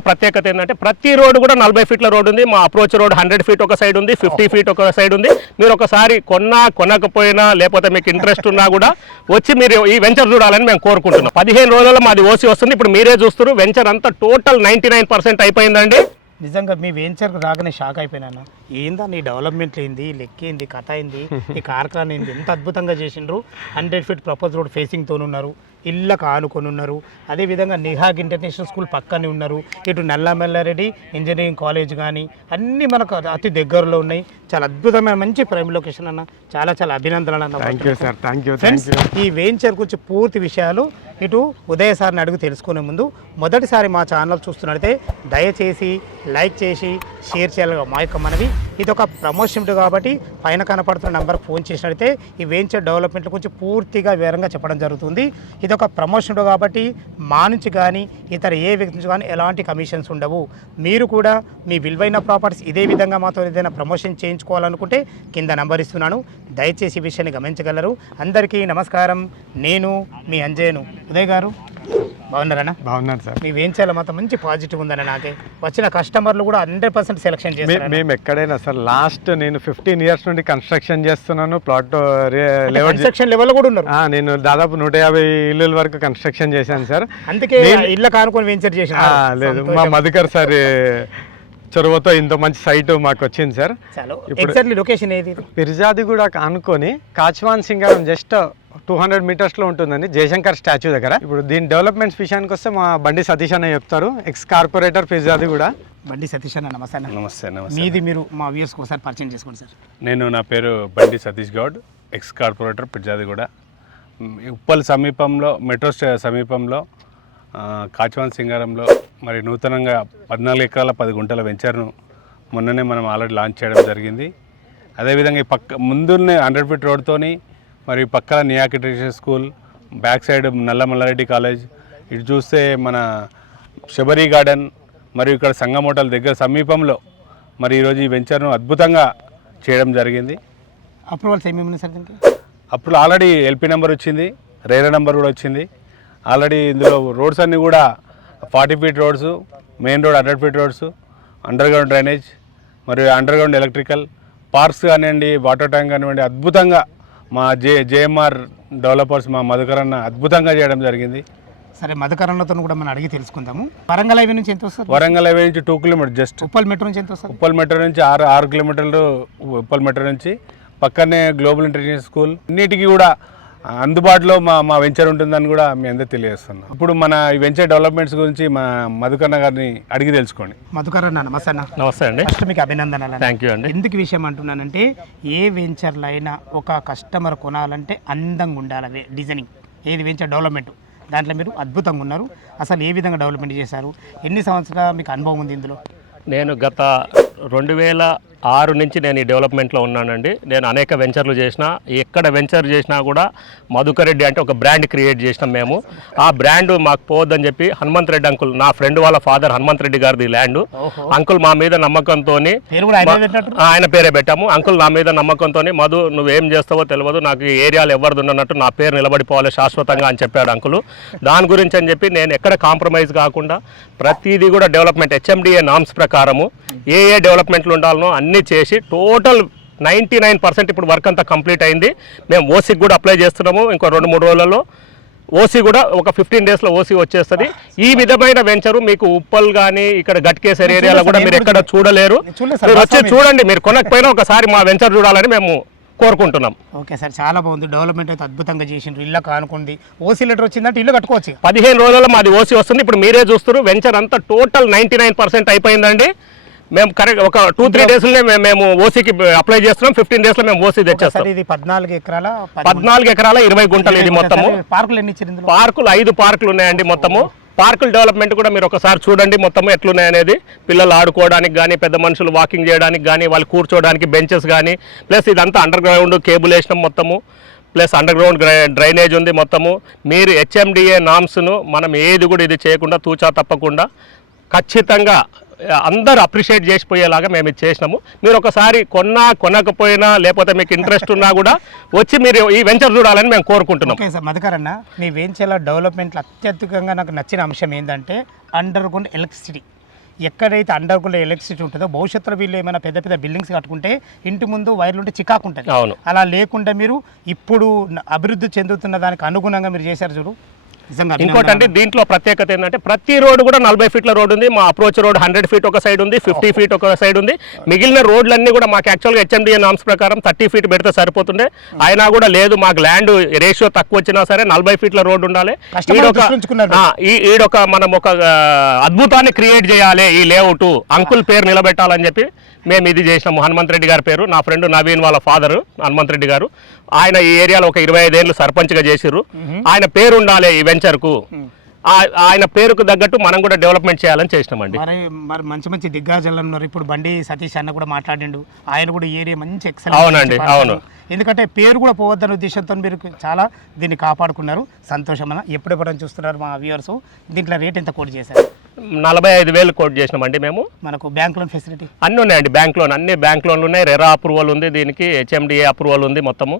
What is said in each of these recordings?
ప్రత్యేకత ఏంటంటే ప్రతి రోడ్డు కూడా 40 ఫీట్ల రోడ్ ఉంది. మా అప్రోచ్ రోడ్ 100 ఫీట్ ఒక సైడ్ ఉంది, 50 ఫీట్ ఒక సైడ్ ఉంది. మీరు ఒకసారి కొనకపోయినా లేకపోతే మీకు ఇంట్రెస్ట్ ఉన్నా కూడా వచ్చి మీరు ఈ వెంచర్ చూడాలని మేము కోరుకుంటున్నాం. 15 రోజుల్లో మాది ఓసీ వస్తుంది. ఇప్పుడు మీరే చూస్తారు వెంచర్ అంతా టోటల్ 99% అయిపోయిందండి. నిజంగా మీ వెంచర్కి రాగానే షాక్ అయిపోయినా. ఏందా నీ డెవలప్మెంట్ ఏంది, లెక్కేంది, కథ అయింది, ఈ కార్ఖానా ఏంది, ఎంత అద్భుతంగా చేసిండ్రు. 100 ఫీట్ ప్రపోజ్ రోడ్ ఫేసింగ్తో ఉన్నారు, ఇళ్ళకు ఆనుకొని ఉన్నారు. అదేవిధంగా నిహాగ్ ఇంటర్నేషనల్ స్కూల్ పక్కనే ఉన్నారు. ఇటు నల్లమల్లారెడ్డి ఇంజనీరింగ్ కాలేజ్ కానీ అన్నీ మనకు అతి దగ్గరలో ఉన్నాయి. చాలా అద్భుతమైన మంచి ప్రైమ్ లొకేషన్ అన్న. చాలా చాలా అభినందనలు అన్న. Thank you sir, thank you. Friends, ఈ వెంచర్ గురించి పూర్తి విషయాలు ఇటు ఉదయ సార్ని అడుగు తెలుసుకునే ముందు మొదటిసారి మా ఛానల్ చూస్తున్నట్లయితే దయచేసి లైక్ చేసి షేర్ చేయాలి మా యొక్క మనవి. ఇది ఒక ప్రమోషన్ కాబట్టి పైన కనపడుతున్న నెంబర్కి ఫోన్ చేసినట్లయితే ఈ వెంచర్ డెవలప్మెంట్ గురించి పూర్తిగా వివరంగా చెప్పడం జరుగుతుంది. ఇది ఒక ప్రమోషన్ కాబట్టి మా నుంచి కానీ ఇతర ఏ వ్యక్తి నుంచి కానీ ఎలాంటి కమిషన్స్ ఉండవు. మీరు కూడా మీ విలువైన ప్రాపర్టీస్ ఇదే విధంగా మాతో ఏదైనా ప్రమోషన్ చేయించుకోవాలనుకుంటే కింద నెంబర్ ఇస్తున్నాను, దయచేసి ఈ విషయాన్ని గమనించగలరు. అందరికీ నమస్కారం. నేను మీ అంజయ్యను. ఉదయ్ గారు బాగున్నారన్నా? బాగున్నాను సార్. మీ వెంచర్లో మాత్రం మంచి పాజిటివ్ ఉందన్న. నాకే వచ్చిన కస్టమర్లు కూడా 100% సెలెక్షన్ చేస్తారు. మేము ఎక్కడైనా సార్ లాస్ట్ నేను 15 ఇయర్స్ నుండి కన్స్ట్రక్షన్ చేస్తున్నాను. ప్లాట్ కన్స్ట్రక్షన్ లెవెల్ కూడా ఉన్నారు. నేను దాదాపు 150 ఇళ్ళ వరకు కన్స్ట్రక్షన్ చేశాను సార్. అందుకే ఇళ్ళ కానుకొని వెంచర్ చేసిన లేదు, మా మధుకర్ సార్ చొరవతో ఇంత మంచి సైట్ మాకు వచ్చింది సార్. ఎగ్జాక్ట్లీ లొకేషన్ ఏది? పిర్జాది కూడా ఆనుకొని కాచ్వాన్ సింగారం జస్ట్ 200 మీటర్స్లో ఉంటుందండి, జయశంకర్ స్టాచ్యూ దగ్గర. ఇప్పుడు దీని డెవలప్మెంట్స్ విషయానికి వస్తే మా బండి సతీష్ అన్న చెప్తారు, ఎక్స్ కార్పొరేటర్ పిర్జాది కూడా. బండి సతీష్ అన్న నమస్తే. నమస్తే. మీది మీరు మా వ్యూయర్స్కి ఒకసారి పరిచయం చేసుకోండి సార్. నా పేరు బండి సతీష్ గౌడ్, ఎక్స్ కార్పొరేటర్ పిర్జాది కూడా. ఉప్పల్ సమీపంలో మెట్రో సమీపంలో కాచ్వాన్ సింగారంలో మరి నూతనంగా 14 ఎకరాల 10 గుంటల వెంచర్ను మొన్ననే మనం ఆల్రెడీ లాంచ్ చేయడం జరిగింది. అదేవిధంగా ఈ ముందున్న 100 ఫీట్ రోడ్తోని మరి పక్కన Nihag international school, back side Nallamallareddy college, ఇటు చూస్తే మన శబరి గార్డెన్ మరియు ఇక్కడ సంగం హోటల్ దగ్గర సమీపంలో మరి ఈరోజు ఈ వెంచర్ను అద్భుతంగా చేయడం జరిగింది. అప్రూవల్స్ ఏమేమి సార్ దీనికి? అప్పుడు ఆల్రెడీ ఎల్పీ నెంబర్ వచ్చింది, రేరా నెంబర్ కూడా వచ్చింది. ఆల్రెడీ ఇందులో రోడ్స్ అన్నీ కూడా 40 feet roads, main road 100 feet roads, under ground drainage మరియు అండర్ గ్రౌండ్ ఎలక్ట్రికల్, పార్క్స్ కానివ్వండి, వాటర్ ట్యాంక్ కానివ్వండి, అద్భుతంగా మా జేఎంఆర్ డెవలపర్స్ మా మధుకర్ అన్న అద్భుతంగా చేయడం జరిగింది. సరే, మధుకర్ అన్నతో కూడా మనం అడిగి తెలుసుకుందాము. వరంగల్ హైవే నుంచి ఎంత వస్తుంది? వరంగల్ హైవే నుంచి 2 కిలోమీటర్ జస్ట్. ఉప్పల్ మెట్రో నుంచి ఎంత వస్తుంది? ఉప్పల్ మెట్రో నుంచి 6 కిలోమీటర్లు. ఉప్పల్ మెట్రో నుంచి పక్కనే గ్లోబల్ ఇంటర్నేషనల్ స్కూల్, అన్నిటికీ కూడా అందుబాటులో మా వెంచర్ ఉంటుందని కూడా మీ అందరూ తెలియజేస్తున్నాం. ఇప్పుడు మన ఈ వెంచర్ డెవలప్మెంట్స్ గురించి మా మధుకర్ గారిని అడిగి తెలుసుకోండి. మధుకర్ అన్న నమస్తే అన్న. నమస్తే అండి. ఫస్ట్ మీకు అభినందనలు. థ్యాంక్ యూ అండి. ఎందుకు విషయం అంటున్నానంటే ఏ వెంచర్లో అయినా ఒక కస్టమర్ కొనాలంటే అందంగా ఉండాలి. డిజైనింగ్ ఏది వెంచర్ డెవలప్మెంట్ దాంట్లో మీరు అద్భుతంగా ఉన్నారు. అసలు ఏ విధంగా డెవలప్మెంట్ చేశారు? ఎన్ని సంవత్సరాలు మీకు అనుభవం ఉంది ఇందులో? నేను గత 2006 నుంచి నేను ఈ డెవలప్మెంట్లో ఉన్నానండి. నేను అనేక వెంచర్లు చేసిన, ఎక్కడ వెంచర్ చేసినా కూడా మధుకర్ రెడ్డి అంటే ఒక బ్రాండ్ క్రియేట్ చేసినాం మేము. ఆ బ్రాండ్ మాకు పోవద్దని చెప్పి హనుమంత్ రెడ్డి అంకుల్, నా ఫ్రెండ్ వాళ్ళ ఫాదర్ హనుమంత్ రెడ్డి గారిది ల్యాండ్. అంకుల్ మా మీద నమ్మకంతో ఆయన పేరే పెట్టాము. అంకుల్ నా మీద నమ్మకంతో, మధు నువ్వేం చేస్తావో తెలియదు, నాకు ఈ ఏరియాలో ఎవరిది ఉన్నట్టు నా పేరు నిలబడిపోవాలి శాశ్వతంగా అని చెప్పాడు అంకుల్. దాని గురించి అని చెప్పి నేను ఎక్కడ కాంప్రమైజ్ కాకుండా ప్రతిదీ కూడా డెవలప్మెంట్ హెచ్ఎండిఏ నామ్స్ ప్రకారము ఏ డెవలప్మెంట్లు ఉండాలనో అన్నీ చేసి టోటల్ 99% ఇప్పుడు వర్క్ అంతా కంప్లీట్ అయింది. మేము ఓసీకి కూడా అప్లై చేస్తున్నాము. ఇంకో 2-3 రోజులలో ఓసీ కూడా ఒక 15 డేస్లో ఓసీ వచ్చేస్తుంది. ఈ విధమైన వెంచరు మీకు ఉప్పల్ కానీ ఇక్కడ గట్కేసర్ ఏరియాలో కూడా మీరు ఎక్కడ చూడలేరు. మీరు వచ్చి చూడండి, మీరు కొనకపోయినా ఒకసారి మా వెంచర్ చూడాలని మేము కోరుకుంటున్నాం. ఓకే సార్, చాలా బాగుంది. డెవలప్మెంట్ అయితే అద్భుతంగా చేసిండ్రు. ఇల్లు కానుకుంది, ఓసీ లెటర్ వచ్చిందంటే ఇల్లు కట్టుకోవచ్చు. 15 రోజుల్లో మాది ఓసీ వస్తుంది. ఇప్పుడు మీరే చూస్తారు వెంచర్ అంతా టోటల్ 99% అయిపోయిందండి. మేము కరెక్ట్ ఒక 2-3 డేస్లో మేము ఓసీకి అప్లై చేస్తున్నాం. 15 డేస్లో మేము ఓసీ తెచ్చేస్తాం. ఇది 14 ఎకరాల 20 గుంటలు ఇది మొత్తము. పార్కులు ఎన్ని ఇచ్చారు? పార్కులు 5 పార్కులు ఉన్నాయండి మొత్తము. పార్కుల డెవలప్మెంట్ కూడా మీరు ఒకసారి చూడండి మొత్తం ఎట్లున్నాయనేది. పిల్లలు ఆడుకోవడానికి కానీ, పెద్ద మనుషులు వాకింగ్ చేయడానికి కానీ, వాళ్ళు కూర్చోవడానికి బెంచెస్ కానీ, ప్లస్ ఇదంతా అండర్ గ్రౌండ్ కేబుల్ వేసినాం మొత్తము, ప్లస్ అండర్ గ్రౌండ్ డ్రైనేజ్ ఉంది మొత్తము. మీరు హెచ్ఎండిఏ నామ్స్ను మనం ఏది కూడా ఇది చేయకుండా తూచా తప్పకుండా ఖచ్చితంగా అందరూ అప్రిషియేట్ చేసిపోయేలాగా మేము ఇది చేసినాము. మీరు ఒకసారి కొనకపోయినా లేకపోతే మీకు ఇంట్రెస్ట్ ఉన్నా కూడా వచ్చి మీరు ఈ వెంచర్ చూడాలని మేము కోరుకుంటున్నాం. ఓకే సార్, మధుకర్ అన్న, మీ వెంచర్ల డెవలప్మెంట్లో అత్యధికంగా నాకు నచ్చిన అంశం ఏంటంటే అండర్ గ్రౌండ్ ఎలక్ట్రిసిటీ. ఎక్కడైతే అండర్గ్రౌండ్ ఎలక్ట్రిసిటీ ఉంటుందో భవిష్యత్తులో వీళ్ళు ఏమైనా పెద్ద పెద్ద బిల్డింగ్స్ కట్టుకుంటే ఇంటి ముందు వైర్లు ఉంటే చికాకు ఉంటుంది. అవును. అలా లేకుండా మీరు ఇప్పుడు అభివృద్ధి చెందుతున్న దానికి అనుగుణంగా మీరు చేశారు చూడు, నిజంగా ఇంకోటి అంటే దీంట్లో ప్రత్యేకత ఏంటంటే ప్రతి రోడ్డు కూడా 40 ఫీట్ల రోడ్ ఉంది. మా అప్రోచ్ రోడ్ 100 ఫీట్ ఒక సైడ్ ఉంది, 50 ఫీట్ ఒక సైడ్ ఉంది. మిగిలిన రోడ్లన్నీ కూడా మాకు యాక్చువల్గా హెచ్ఎండిఏ నామ్స్ ప్రకారం 30 ఫీట్ పెడితే సరిపోతుండే. అయినా కూడా లేదు, మాకు ల్యాండ్ రేషియో తక్కువ వచ్చినా సరే 40 ఫీట్ల రోడ్ ఉండాలి. ఈడొక మనం ఒక అద్భుతాన్ని క్రియేట్ చేయాలి, ఈ లేఅవుట్ అంకుల్ పేరు నిలబెట్టాలని చెప్పి మేము ఇది చేసినాము. హనుమంత్ రెడ్డి గారి పేరు, నా ఫ్రెండ్ నవీన్ వాళ్ళ ఫాదర్ హనుమంత్ రెడ్డి గారు, ఆయన ఈ ఏరియాలో ఒక 25 ఏళ్ళు సర్పంచ్గా చేసిర్రు. ఆయన పేరు ఉండాలి ఈ వెంచర్కు, ఆయన పేరుకు తగ్గట్టు మనం కూడా డెవలప్మెంట్ చేయాలని చేసినామండి. మరి మంచి మంచి దిగ్గజాలు ఉన్నారు. ఇప్పుడు బండి సతీష్ అన్న కూడా మాట్లాడిండు, ఆయన కూడా ఏరియా మంచి ఎక్సలెంట్. అవునండి, అవును. ఎందుకంటే పేరు కూడా పోవద్దనే ఉద్దేశంతో మీరు చాలా దీన్ని కాపాడుకున్నారు. సంతోషం అన్న. ఎప్పుడెప్పుడని చూస్తున్నారు మా వ్యూవర్స్. దీంట్లో రేట్ ఎంత కోట్ చేశారు? 45,000 కోట్ చేసినామండి మేము. మనకు బ్యాంక్ లోన్ ఫెసిలిటీ అన్నీ ఉన్నాయండి. బ్యాంక్ లోన్, అన్ని బ్యాంక్ లోన్లు ఉన్నాయి. రెరా అప్రూవల్ ఉంది, దీనికి హెచ్ఎండిఏ అప్రూవల్ ఉంది. మొత్తము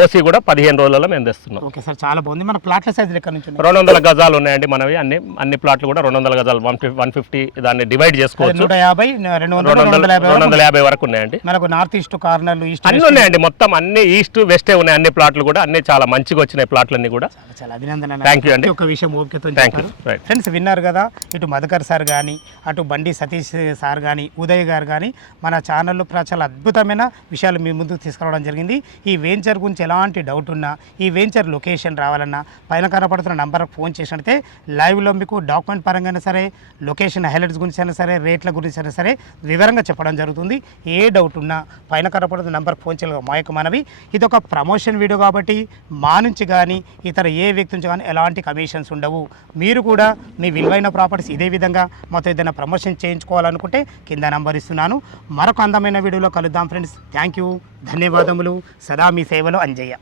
ఓసీ కూడా 15 రోజులలో మేము తెస్తున్నాం. ఓకే సార్, చాలా బాగుంది. మన ప్లాట్ల సైజులు ఎక్కడ నుంచి? 200 గజాలు ఉన్నాయండి మనవి. అన్ని ప్లాట్లు కూడా 200 గజాలు, 150 దాన్ని డివైడ్ చేసుకోవచ్చు. 250 వరకు ఉన్నాయండి. మనకు నార్త్ ఈస్ట్ కార్నర్లు, ఈస్ట్ అన్ని ఉన్నాయండి. మొత్తం అన్ని ఈస్ట్ వెస్టే ఉన్నాయి. అన్ని ప్లాట్లు కూడా అన్ని చాలా మంచిగా వచ్చినాయి ప్లాట్లన్నీ కూడా. చాలా అభినందన. థ్యాంక్ యూ అండి. ఒక విషయం ఓపికతో చెప్పారు. ఫ్రెండ్స్ విన్నారు కదా, ఇటు మధుకర్ సార్ కానీ, అటు బండి సతీష్ సార్ కానీ, ఉదయ్ గారు కానీ మన ఛానల్లో చాలా అద్భుతమైన విషయాలు మీ ముందుకు తీసుకురావడం జరిగింది. ఈ వెంచర్ గురించి ఎలాంటి డౌట్ ఉన్నా, ఈ వెంచర్ లొకేషన్ రావాలన్నా పైన కనపడుతున్న నంబర్కి ఫోన్ చేసినట్టే లైవ్లో మీకు డాక్యుమెంట్ పరంగా సరే, లొకేషన్ హైలైట్స్ గురించి అయినా సరే, రేట్ల గురించి అయినా సరే వివరంగా చెప్పడం జరుగుతుంది. ఏ డౌట్ ఉన్నా పైన కనపడుతున్న నంబర్కి ఫోన్ చేయగల మా యొక్క మనవి. ఇది ఒక ప్రమోషన్ వీడియో కాబట్టి మా నుంచి కానీ ఇతర ఏ వ్యక్తి నుంచి కానీ ఎలాంటి కమిషన్స్ ఉండవు. మీరు కూడా మీ విలువైన ప్రాపర్టీస్ ఇదే విధంగా మొత్తం ఏదైనా ప్రమోషన్ చేయించుకోవాలనుకుంటే కింద నంబర్ ఇస్తున్నాను. మరొక అందమైన వీడియోలో కలుద్దాం ఫ్రెండ్స్. థ్యాంక్ యూ, ధన్యవాదములు. సదా మీ సేవలో అంజయ్య.